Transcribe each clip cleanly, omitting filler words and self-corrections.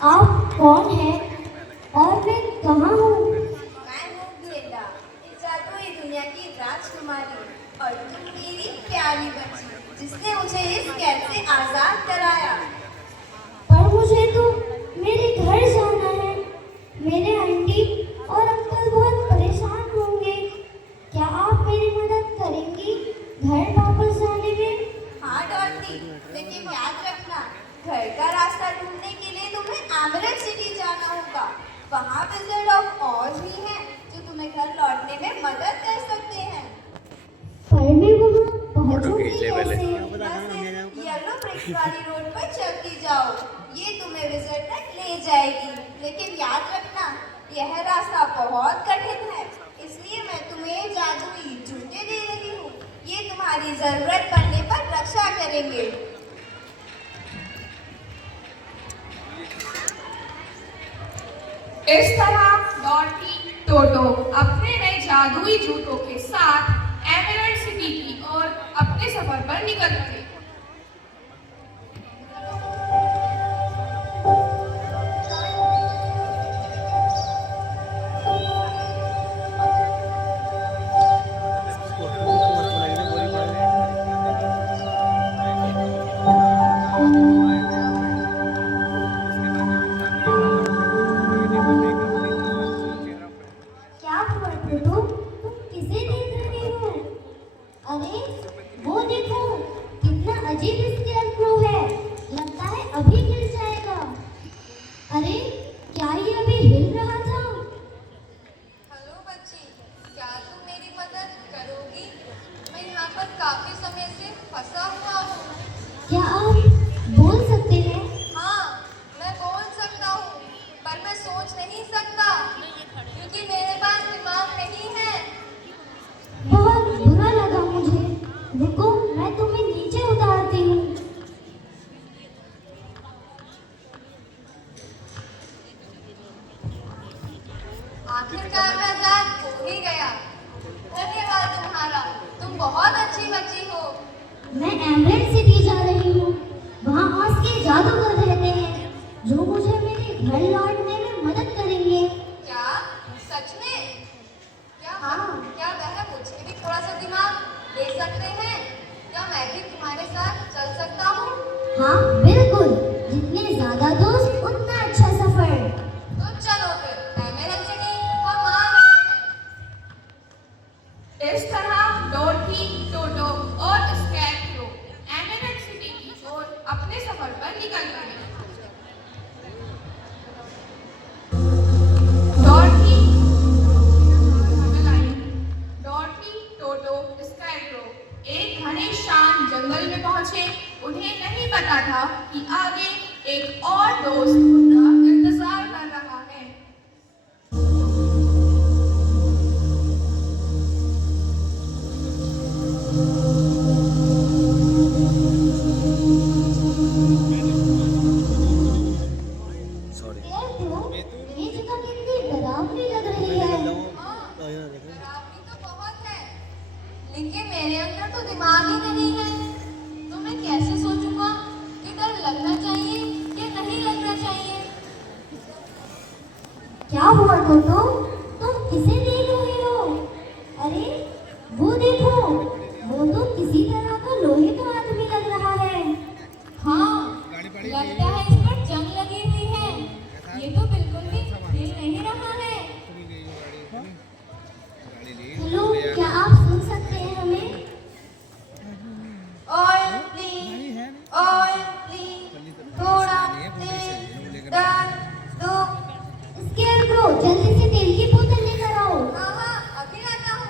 आप कौन हैं और मैं कहाँ हूँ? मैं हूँ ग्लिंडा, इस जादुई दुनिया की राजकुमारी, और तुम मेरी प्यारी बच्ची जिसने मुझे इस कैद से आजाद कराया। पर मुझे तो मेरे घर जाना है। मेरे आंटी और अंकल बहुत परेशान होंगे। क्या आप मेरी मदद करेंगी घर वापस जाने में? हाँ डॉर्टी, लेकिन याद रखना, घर का रास्ता ढूंढने के लिए तुम्हें एमरेल्ड सिटी जाना होगा। वहाँ विज़ार्ड ऑफ ऑज भी हैं जो तुम्हें घर लौटने में मदद कर सकते हैं। पर मैं वहाँ पहुँचूंगी कैसे? येलो ब्रिक्स वाली रोड पर चलती जाओ, ये तुम्हें विज़ार्ड तक ले जाएगी। लेकिन याद रखना, यह रास्ता बहुत कठिन है, इसलिए मैं तुम्हें जादुई जूते दे रही हूँ। ये तुम्हारी जरूरत पड़ने पर रक्षा करेंगे। इस तरह डॉटी टोटो अपने नए जादुई जूतों के साथ एमरल्ड सिटी की ओर अपने सफर पर निकल पड़े। क्या हुआ टोटो? तुम किसे देख रहे हो? अरे वो देखो, कितना अजीब स्केरक्रो है। लगता है अभी गिर जाएगा। अरे क्या ये अभी हिल रहा था? हेलो बच्ची, क्या तुम मेरी मदद करोगी? मैं यहाँ पर काफी समय से फंसा हुआ हूँ। क्या आप बोल सकते हैं? हाँ, मैं बोल सकता हूँ, पर मैं सोच नहीं सकता क्योंकि मेरे पास दिमाग नहीं है। बहुत बुरा लगा मुझे। रुको, मैं तुम्हें नीचे उतारती हूँ। आखिरकार मैं आजाद हो ही गया। धन्यवाद तुम्हारा, तुम बहुत अच्छी बच्ची हो। मैं एमरेल्ड सिटी जा रही हूँ। वहाँ ऑज के जादूगर रहते हैं जो मुझे मेरे घर लौटने में मदद करेंगे। क्या सच में? हाँ। क्या वह मुझे भी थोड़ा सा दिमाग दे सकते हैं? क्या मैं भी तुम्हारे साथ चल सकता हूँ? हाँ बिल्कुल, जितने ज्यादा दोस्त उतना अच्छा सफर। तो चलो फिर, एमरल्ड सिटी हम आ गए हैं। इस तरह डॉटी टोटो और स्कैरक्रो एमरल्ड सिटी की ओर अपने सफर पर निकल पड़े। डॉटी डॉटी टोटो स्कैरक्रो एक घने शांत जंगल में पहुंचे। उन्हें नहीं पता था कि आगे एक और दोस्त उनका इंतजार कर रहा है। स्केरक्रो, ये जगह कितनी डरावनी लग रही है। डरावनी तो बहुत है, लेकिन मेरे अंदर तो दिमाग ही नहीं है। तो मैं कैसे सोचूंगा कि डर लगना चाहिए या नहीं लगना चाहिए? क्या हुआ टोटो? तुम किसे देख रहे हो? अरे वो देखो, वो तो किसी तरह का लोहे का आदमी लग रहा है। हाँ, लगता है इस पर जंग लगी हुई है। ये तो बिल्कुल भी हिल नहीं रहा है। हेलो, क्या आप सुन सकते हैं हमें? ऑयल प्लीज, ऑयल प्लीज, थोड़ा तेल डाल दो। स्केरक्रो, जल्दी से तेल की बोतल लेकर आओ। हाँ हाँ, अभी लाता हूँ।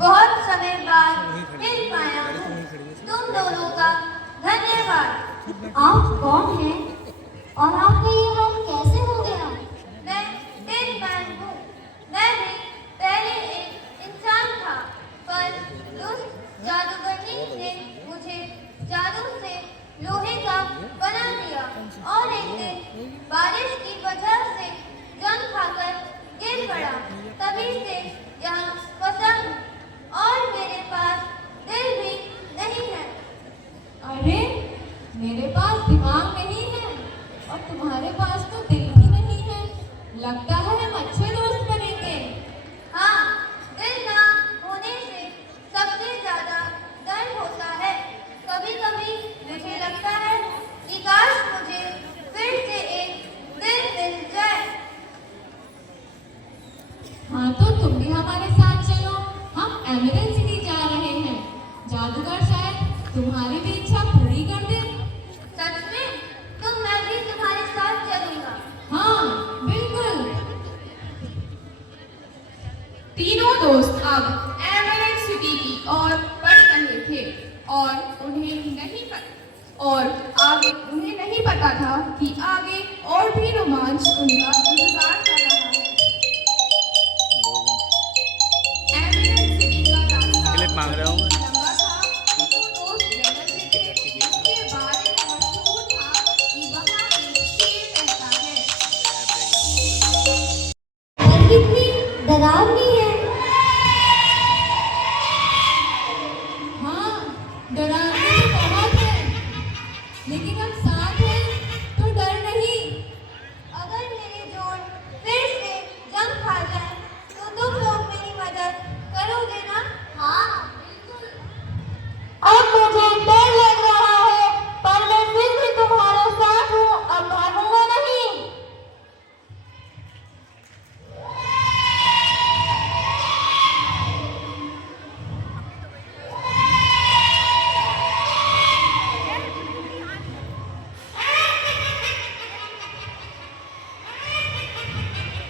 बहुत समय बाद मिल पाया हूँ तुम दोनों का। धन्यवाद। आप कौन हैं और आपका ये हाल कैसे हो गया? मैं टेरी मैन हूँ। मैं भी पहले एक इंसान था, पर उस जादूगरनी ने मुझे तीनों दोस्त अब एमरेल्ड सिटी की ओर बढ़ रहे थे और उन्हें नहीं पता था कि आगे और भी रोमांच उनका इंतजार कर रहा है। एमरेल्ड सिटी का रास्ता क्लिप मांग रहा हूँ। लंबा था। तीनों दोस्त जंगल में थे। उसके बारे में मशहूर था कि वहाँ एक शेर रहता है। घर कितनी डरावनी है। हाँ, डरावनी तो बहुत है, लेकिन हम साथ हैं तो डर नहीं। अगर मेरे जोड़ फिर से जंग खा जाए तो तुम लोग मेरी मदद करोगे ना? हाँ बिल्कुल। अब मुझे डर लग रहा है, पर मैं फिर भी तुम्हारे साथ हूँ। अब भागूंगा नहीं।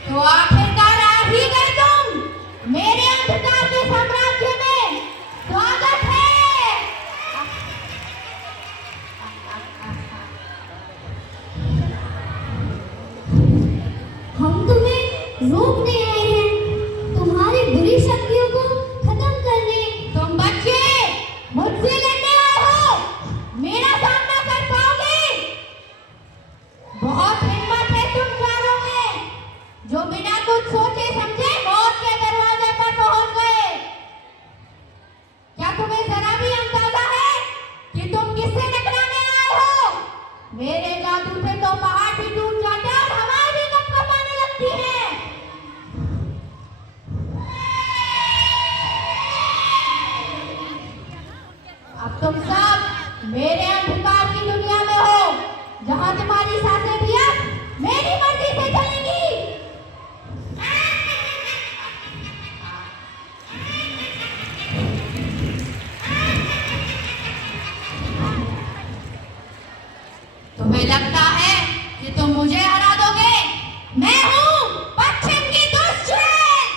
तो आखिरकार आ ही गए तुम। मेरे अंधकार के साम्राज्य में स्वागत है। हम तुम्हें रोकने आए हैं, तुम्हारी बुरी शक्तियों को खत्म करने। तुम बच्चे मुझसे लड़ने आए हो, मेरा सामना कर पाओगे? बहुत हिम्मत है तुम चारों में, जो बिना कुछ सोचे समझे मौत के दरवाजे पर पहुंच गए। क्या तुम्हें जरा भी अंदाजा है कि तुम किससे टकराने आए हो? मेरे जादू से तो पहाड़ भी टूट जाते हैं और हवाएं भी कंपने लगती हैं। अब तुम सब मेरे अंधकार की दुनिया में हो, जहां तुम्हारी सांसें भी अब मेरी मर्जी से चलेंगी। तुम्हें लगता है कि तुम मुझे हरा दोगे? मैं हूं पश्चिम की दुष्ट ट्रेन।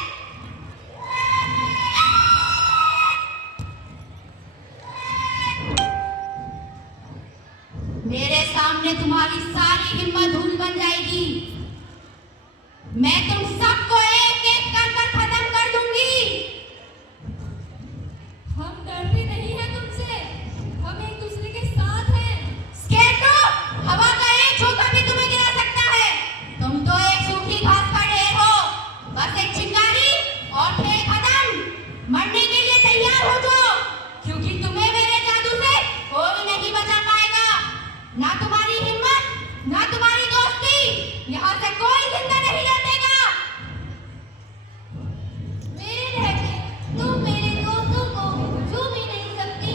मेरे सामने तुम्हारी सारी हिम्मत धूल बन जाएगी। मैं तुम सबको एक एक कर खत्म कर दूंगी। हम डरते नहीं हैं तुमसे, हम एक दूसरे के साथ हैं। स्केटो, हवा का एक झोंका भी तुम्हें गिरा सकता है। तुम तो एक सूखी घास का ढेर हो। बस एक चिंगारी और खेल खत्म। मरने के लिए तैयार हो जाओ, क्योंकि तुम्हें मेरे जादू से कोई नहीं बचा पाएगा। ना तुम्हारी हिम्मत, ना तुम्हारी दोस्ती, यहाँ से कोई जिंदा नहीं लौटेगा। मेरे रहते तुम मेरे दोस्तों को छू भी नहीं सकती।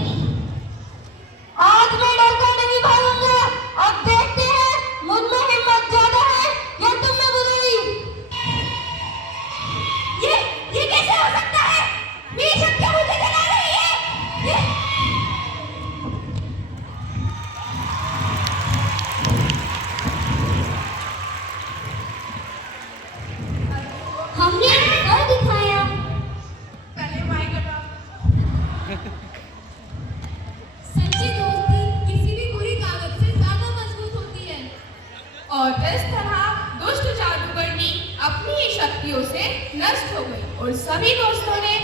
आज मैं डरकर नहीं भागूंगा। अब देखते हैं मुझमें हिम्मत ज्यादा है या तुम में बुराई। ये कैसे हो सकता है? मेरी शक्तियां मुझे जला रही है। हमने कर दिखाया। पहले माइक हटाओ। सच्ची दोस्ती किसी भी बुरी ताकत से ज्यादा मजबूत होती है। और इस तरह दुष्ट जादूगरनी अपनी ही शक्तियों से नष्ट हो गई और सभी दोस्तों ने